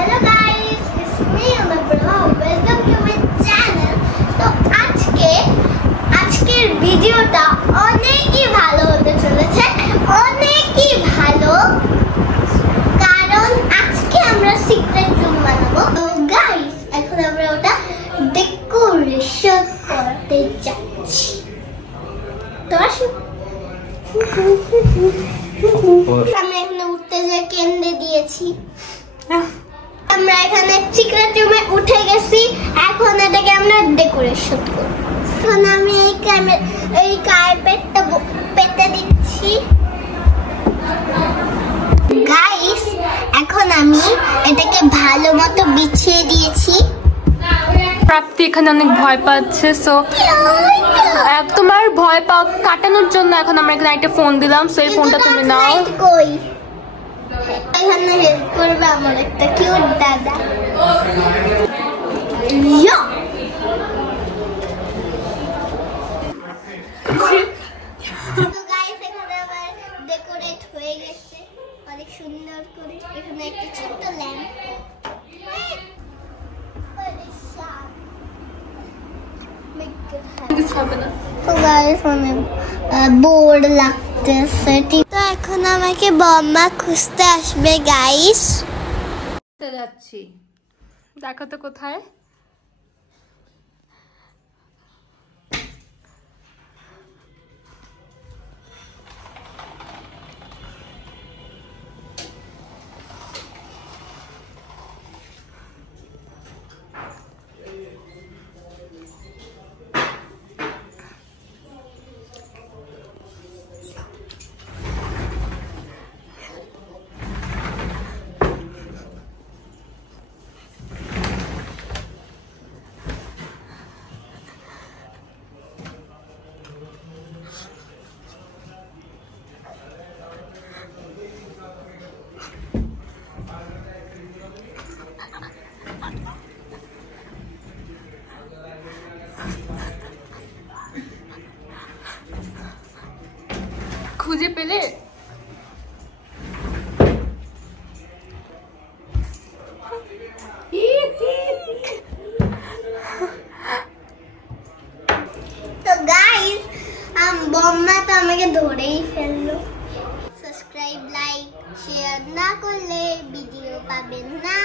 Hello guys, it's me Amrita. Welcome to my channel. তো আজকের ভিডিওটা অনেকই ভালো হতে চলেছে, অনেকই ভালো, কারণ আজকে আমরা সিক্রেট রুম বানাবো। তো গাইস, এখন আমরা ওটা ডেকোরেশন করতে যাচ্ছি। তো আসুন। আমরা এখানে উঠতে যে কেন্দ্রে দিয়েছি, আমরা এখানে সিক্রেট রুমে উঠে গেছি। এখন এটাকে আমরা ডেকোরেশন করব। এখন আমি এই কার্পেটটা পেতে দিচ্ছি। গাইস, এখন আমি এটাকে ভালো মতো বিছিয়ে দিয়েছি। প্রাপ্তি এখানে অনেক ভয় পাচ্ছে, সো তোমার ভয় পাও কাটানোর জন্য এখন আমরা এখানে একটা ফোন দিলাম। সো এই ফোনটা তুমি নাও। কই এখানে হেল্প করবে আমার একটা কিউট দাদা। ইয়া তো গাইস, এখানে আমার ডেকোরেট হয়ে গেছে অনেক সুন্দর করে। এখানে একটা ছোট্ট ল্যাম্প, তো গাইস অনেক বোর্ড লাগতেছে। তো এখন আমাকে বম্মা খুঁজতে আসবে গাইস। যাচ্ছি, দেখো তো কোথায়। খুঁজে পেলে? তো গাইস, বম্মা তো আমাকে ধরেই ফেললো। সাবস্ক্রাইব, লাইক, শেয়ার না করলে ভিডিও পাবেন না।